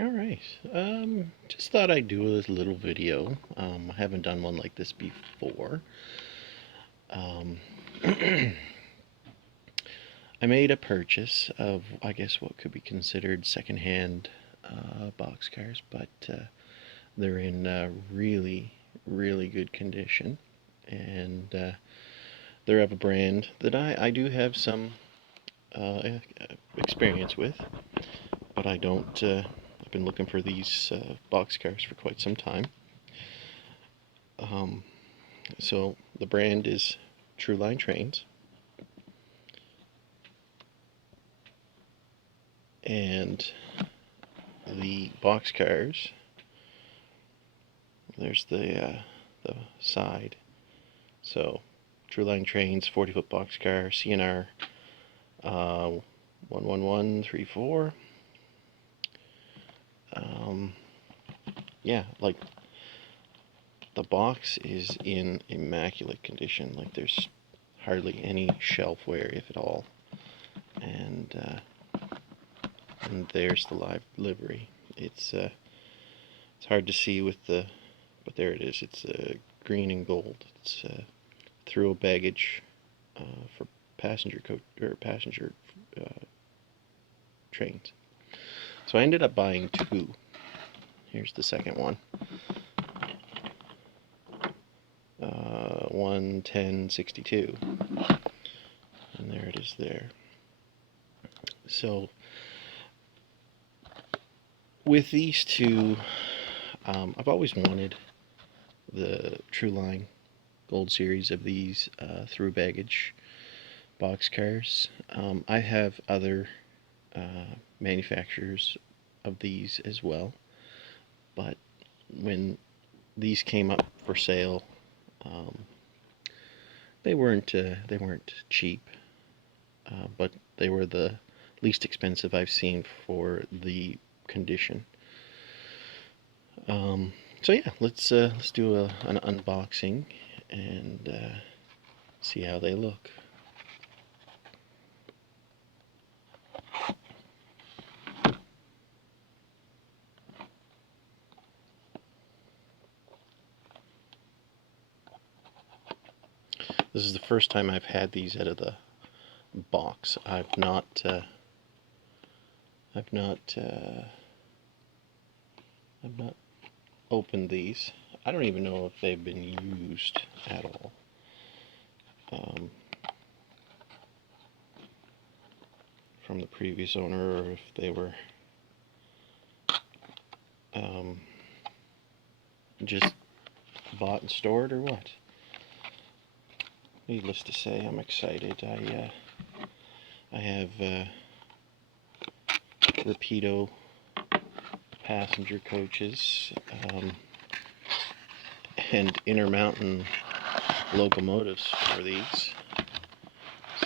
Alright, just thought I'd do a little video. I haven't done one like this before. Um, I made a purchase of, I guess, what could be considered secondhand boxcars, but they're in really, really good condition. And they're of a brand that I do have some experience with, but I don't. I've been looking for these boxcars for quite some time. So the brand is Truline Trains, and the boxcars. There's the side. So Truline Trains 40-foot boxcar CNR 11134. Yeah, like the box is in immaculate condition. Like there's hardly any shelf wear, if at all. And there's the live livery. It's hard to see with the, but there it is. It's green and gold. It's through baggage for passenger trains. So I ended up buying two. Here's the second one. 11062, and there it is there. So with these two, I've always wanted the Truline Gold series of these through baggage boxcars. I have other manufacturers of these as well, but when these came up for sale, they weren't cheap, but they were the least expensive I've seen for the condition. So yeah, let's do an unboxing and see how they look. This is the first time I've had these out of the box. I've not opened these. I don't even know if they've been used at all. From the previous owner, or if they were just bought and stored, or what. Needless to say, I'm excited. I have Rapido passenger coaches and Intermountain locomotives for these.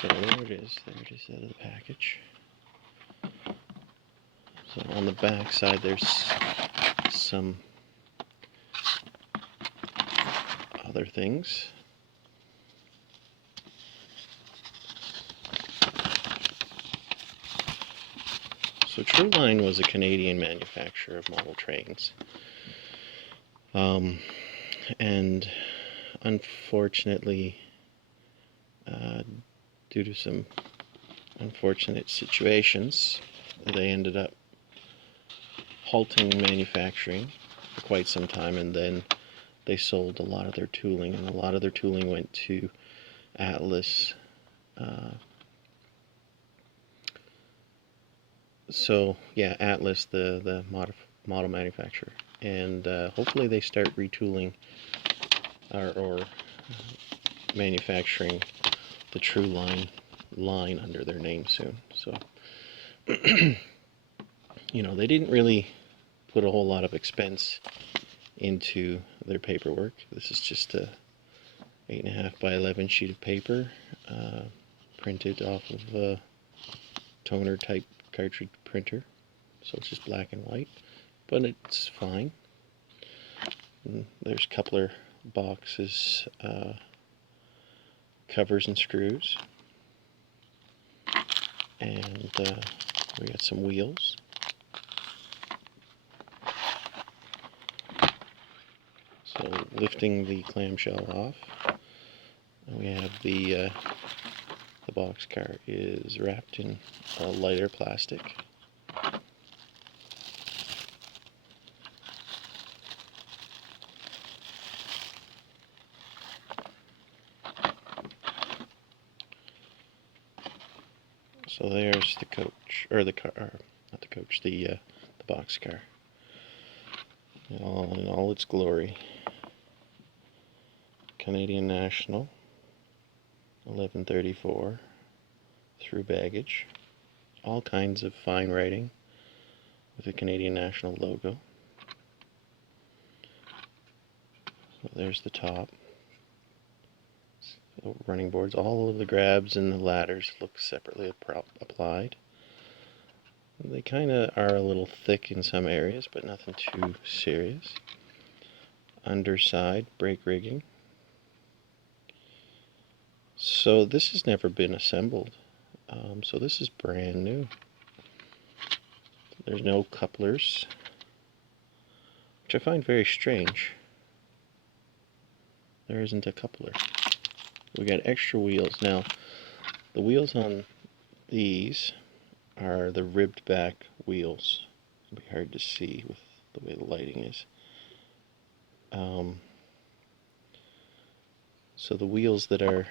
So there it is out of the package. So on the back side there's some other things. So Truline was a Canadian manufacturer of model trains. And unfortunately, due to some unfortunate situations, they ended up halting manufacturing for quite some time, and then they sold a lot of their tooling, and a lot of their tooling went to Atlas. So yeah, Atlas, the model manufacturer, and hopefully they start retooling or manufacturing the Truline line under their name soon. So you know, they didn't really put a whole lot of expense into their paperwork. This is just a 8.5 by 11 sheet of paper, printed off of a toner type cartridge printer, so it's just black and white, but it's fine. And there's coupler boxes, covers and screws, and we got some wheels, lifting the clamshell off. And we have the boxcar is wrapped in a lighter plastic. So there's the coach, or the car, not the coach, the boxcar, in all its glory. Canadian National, 1134, through baggage. All kinds of fine writing with the Canadian National logo. So there's the top. So running boards. All of the grabs and the ladders look separately applied. They kind of are a little thick in some areas, but nothing too serious. Underside brake rigging. So this has never been assembled. So this is brand new. There's no couplers, which I find very strange. There isn't a coupler. We got extra wheels. Now, the wheels on these are the ribbed back wheels. It'll be hard to see with the way the lighting is. So the wheels that are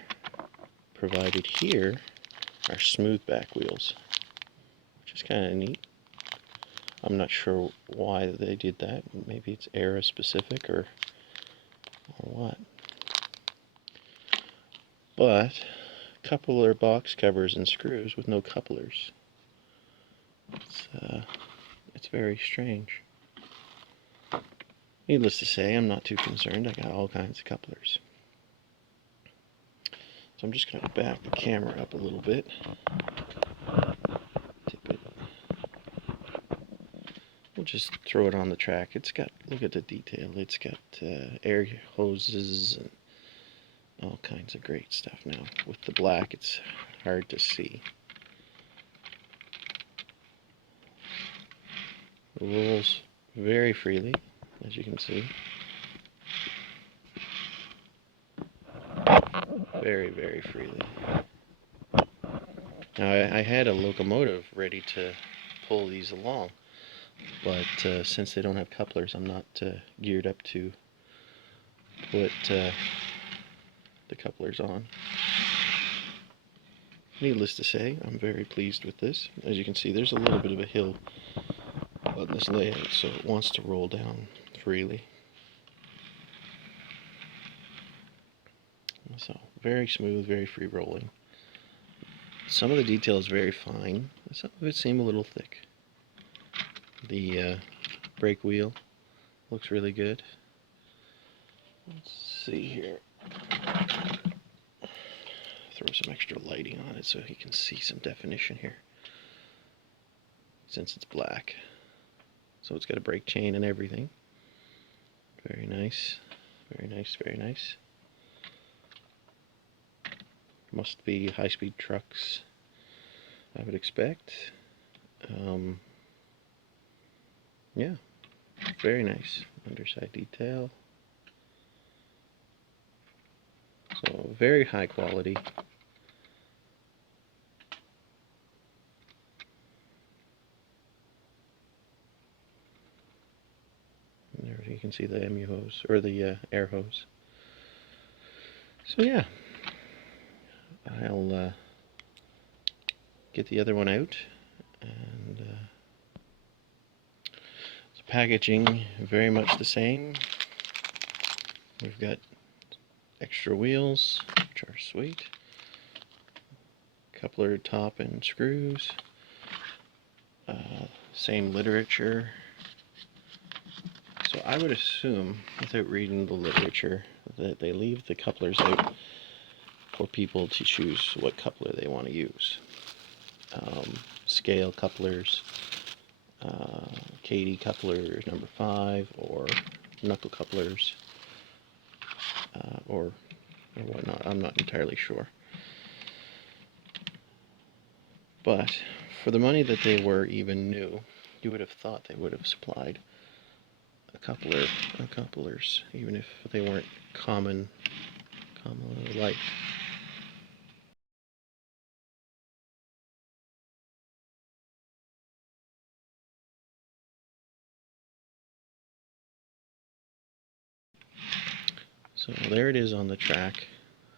provided here are smooth back wheels, which is kind of neat. I'm not sure why they did that. Maybe it's era specific or what. But coupler box covers and screws with no couplers. It's very strange. Needless to say, I'm not too concerned. I got all kinds of couplers. So I'm just going to back the camera up a little bit. Tip it. We'll just throw it on the track. It's got, look at the detail. It's got air hoses and all kinds of great stuff. Now, with the black, it's hard to see. It rolls very freely, as you can see. Very, very freely. Now, I had a locomotive ready to pull these along, but since they don't have couplers, I'm not geared up to put the couplers on. Needless to say, I'm very pleased with this. As you can see, there's a little bit of a hill on this layout, so it wants to roll down freely. So, very smooth, very free rolling. Some of the detail is very fine. Some of it seems a little thick. The brake wheel looks really good. Let's see here. Throw some extra lighting on it so you can see some definition here, since it's black. So it's got a brake chain and everything. Very nice, very nice, very nice. Must be high-speed trucks, I would expect. Yeah, very nice. Underside detail. So very high quality. And there you can see the MU hose, or the air hose. So yeah, I'll get the other one out, and so packaging very much the same. We've got extra wheels, which are sweet, coupler top and screws, same literature. So I would assume, without reading the literature, that they leave the couplers out for people to choose what coupler they want to use. Scale couplers, KD couplers number 5, or knuckle couplers, or whatnot. I'm not entirely sure. But for the money that they were even new, you would have thought they would have supplied couplers, even if they weren't commonly liked. So there it is on the track.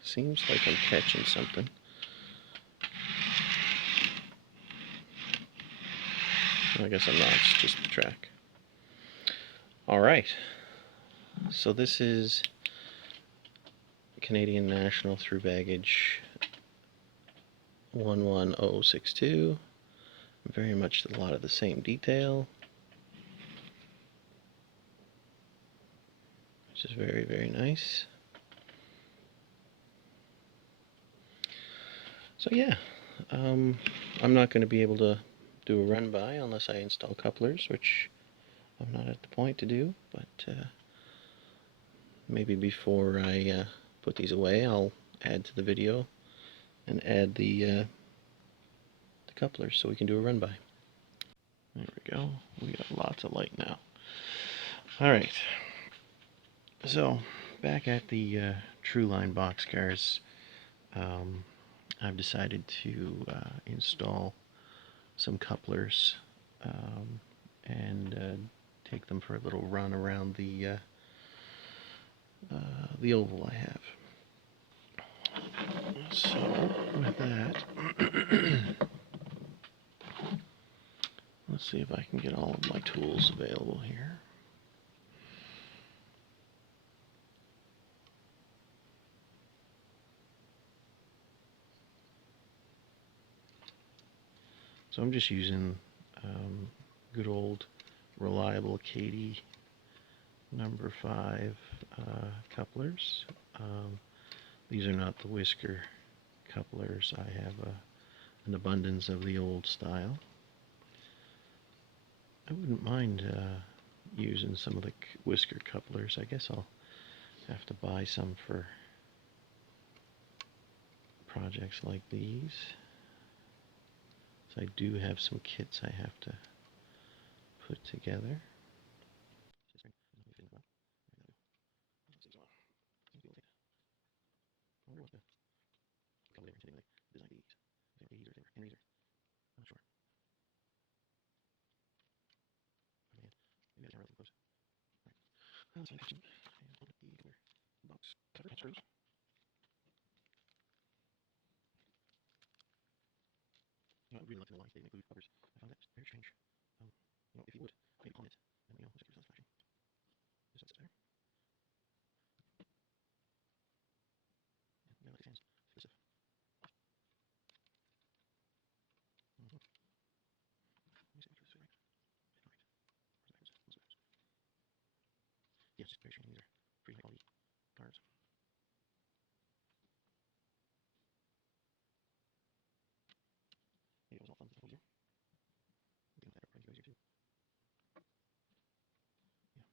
Seems like I'm catching something. I guess I'm not, it's just the track. Alright, so this is Canadian National through baggage 11062. Very much a lot of the same detail, which is very, very nice. So yeah, I'm not going to be able to do a run by unless I install couplers, which I'm not at the point to do, but maybe before I put these away, I'll add to the video and add the couplers so we can do a run by. There we go. We got lots of light now. Alright, so back at the Trueline Boxcars, I've decided to install some couplers and take them for a little run around the oval I have. So with that, let's see if I can get all of my tools available here. So I'm just using good old reliable Katie number 5 couplers. These are not the whisker couplers. I have an abundance of the old style. I wouldn't mind using some of the whisker couplers. I guess I'll have to buy some for projects like these. So I do have some kits I have to put together. I really like to know why they include covers. I found that very strange. If you would, maybe on it, and let's check this out. This one's better. Yeah, like his hands. Exclusive. Let me see if I can do this right. Alright. Yeah, it's just very strange. These are pretty high quality cars. Maybe it was all fun the whole year. We can have that price easier too. Yeah,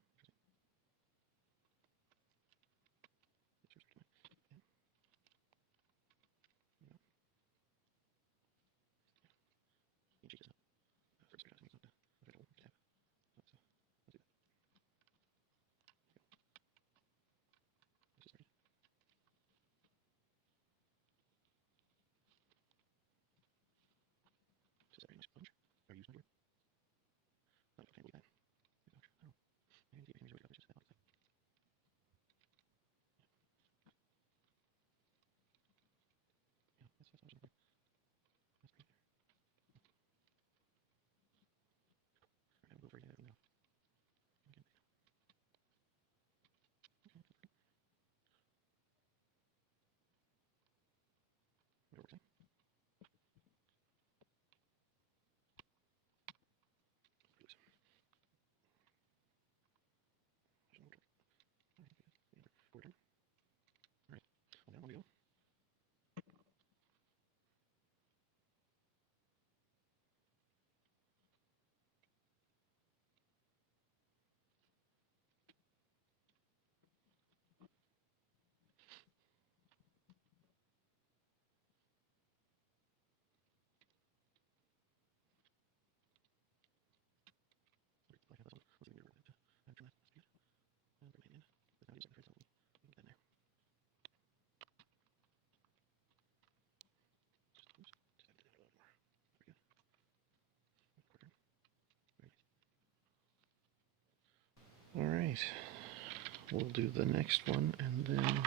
interesting. It's just yeah. Yeah. You can check this out. First, it's not the old tab. So let's do that. This is very nice. Alright, we'll do the next one and then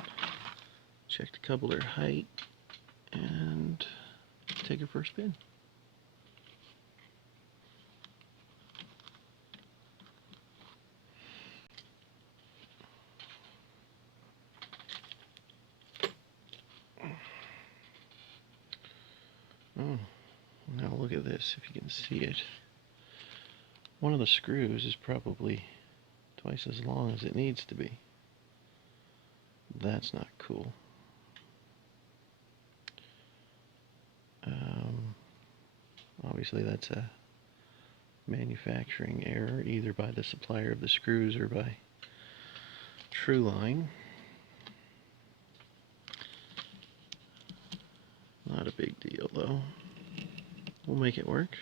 check the coupler height and take it for a spin. Oh, now look at this, if you can see it. One of the screws is probably twice as long as it needs to be. That's not cool. Obviously that's a manufacturing error, either by the supplier of the screws or by Trueline. Not a big deal though. We'll make it work.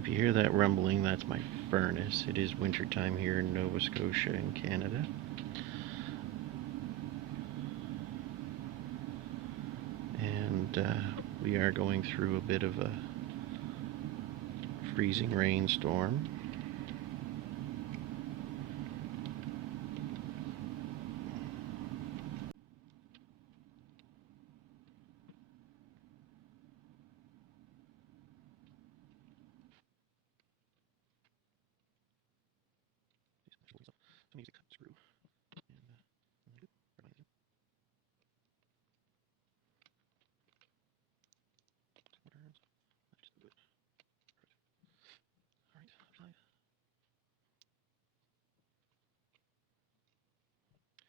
If you hear that rumbling, that's my furnace. It is wintertime here in Nova Scotia in Canada. And we are going through a bit of a freezing rainstorm. So I need to cut the screw.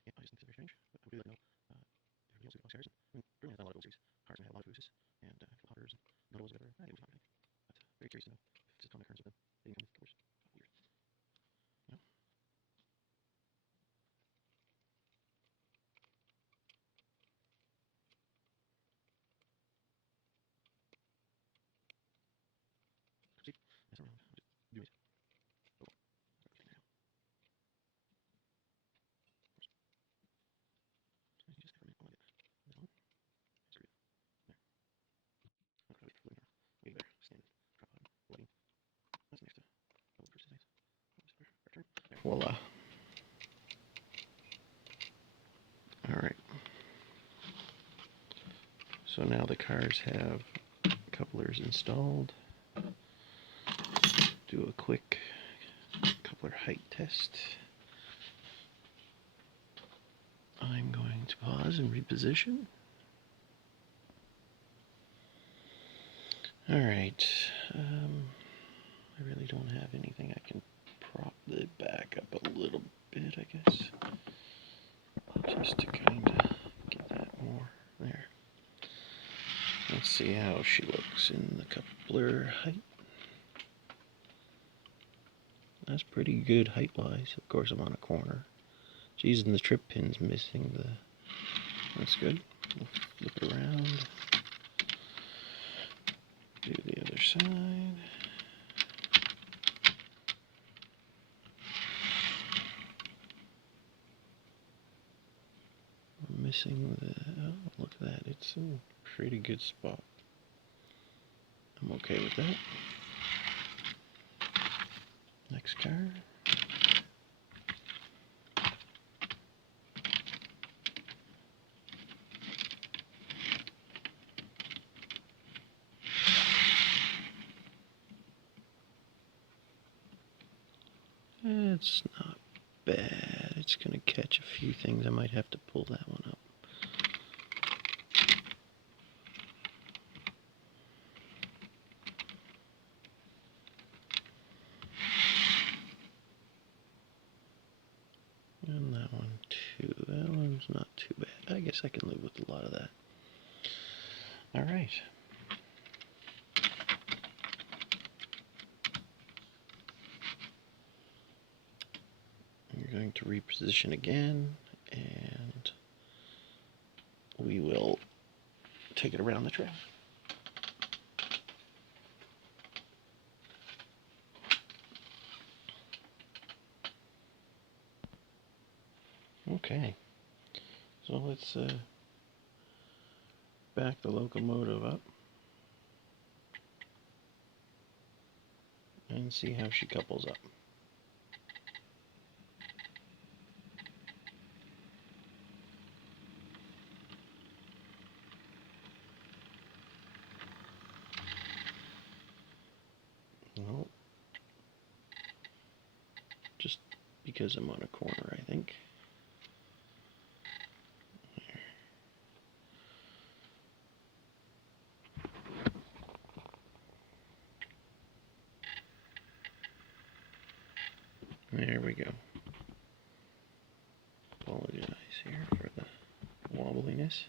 Yeah, I just think it's very strange, but I would really like to know everybody else at Boxcars. I mean, Bruin has done a lot of OCs. Cars have a lot of Uses and hoppers and notables together. I think it was not anything. But very curious to know if this is a common occurrence with them. They didn't come with covers. Weird. You know? See? Mess around. I'll just do it. Oh, everything now. So you just have a minute. Oh, I get that. This one. Screw it. There. I'll try it. Way better. Standing. Drop bottom. Lighting. That's next to. Oh, first is nice. Our turn. There. Voila. Alright. So now the cars have couplers installed. Do a quick coupler height test. I'm going to pause and reposition. Alright, I really don't have anything. I can prop it back up a little bit, I guess. Just to kind of get that more there. Let's see how she looks in the coupler height. That's pretty good height-wise. Of course, I'm on a corner. Geez, and the trip pin's missing the... That's good. We'll flip it around. Do the other side. I'm missing the... Oh, look at that. It's in a pretty good spot. I'm okay with that. Next car. It's not bad. It's going to catch a few things. I might have to pull that one up. I guess I can live with a lot of that. All right. You're going to reposition again, and we will take it around the track. Okay, so let's back the locomotive up and see how she couples up. Well, just because I'm on a corner, I think. There we go. Apologize here for the wobbliness.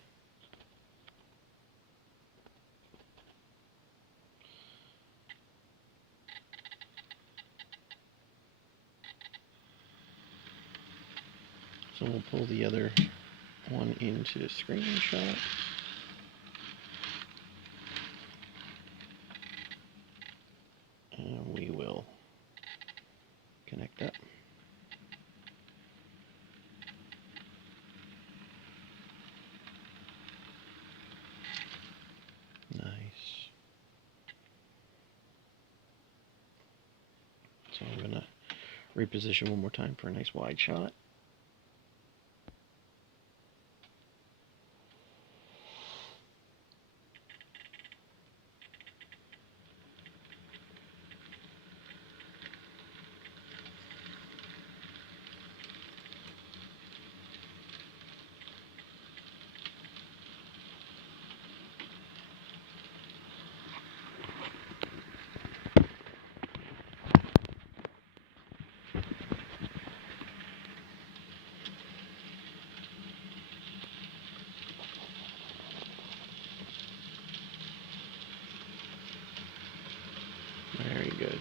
So we'll pull the other one into the screenshot. And we will connect up. Nice. So I'm going to reposition one more time for a nice wide shot. Very good.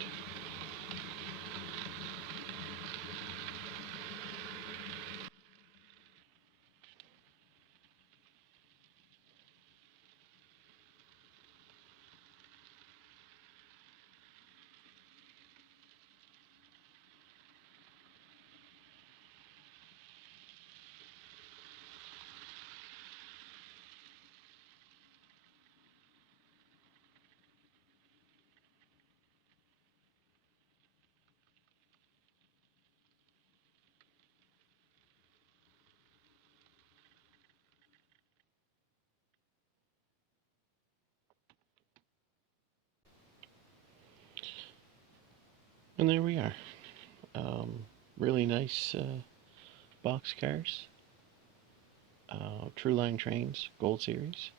And there we are. Really nice boxcars. True Line trains, Gold Series.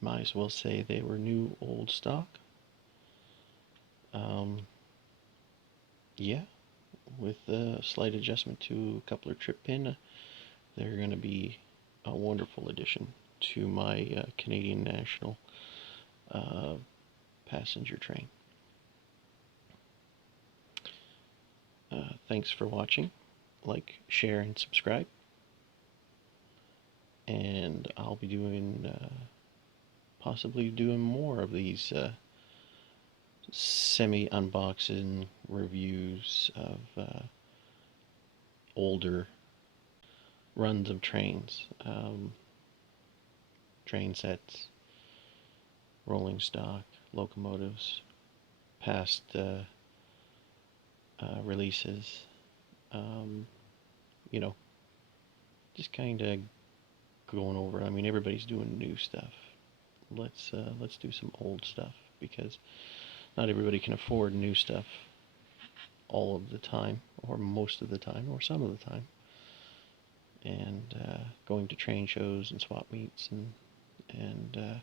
Might as well say they were new old stock. Yeah, with a slight adjustment to a coupler trip pin, they're going to be a wonderful addition to my Canadian National passenger train. Thanks for watching. Like, share, and subscribe. And I'll be doing, possibly doing more of these semi-unboxing reviews of older runs of trains, train sets, rolling stock, locomotives, past releases, you know, just kind of going over. I mean, everybody's doing new stuff. Let's do some old stuff, because not everybody can afford new stuff all of the time, or most of the time, or some of the time. And going to train shows and swap meets, and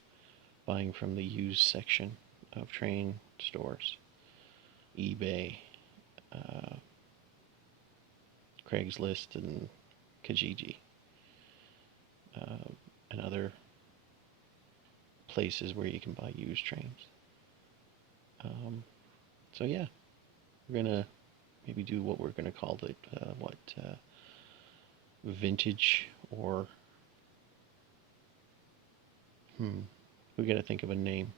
buying from the used section of train stores, eBay, Craigslist, and Kijiji, and other places where you can buy used trains. So yeah, we're gonna maybe do what we're gonna call it, vintage, or we gotta think of a name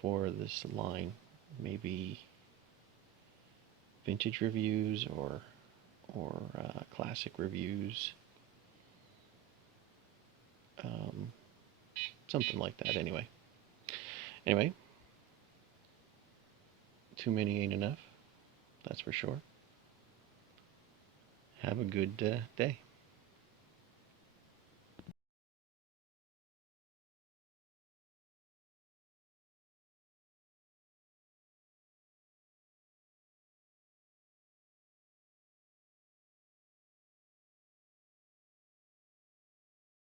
for this line. Maybe vintage reviews, or classic reviews, something like that. Anyway, too many ain't enough, that's for sure. Have a good day.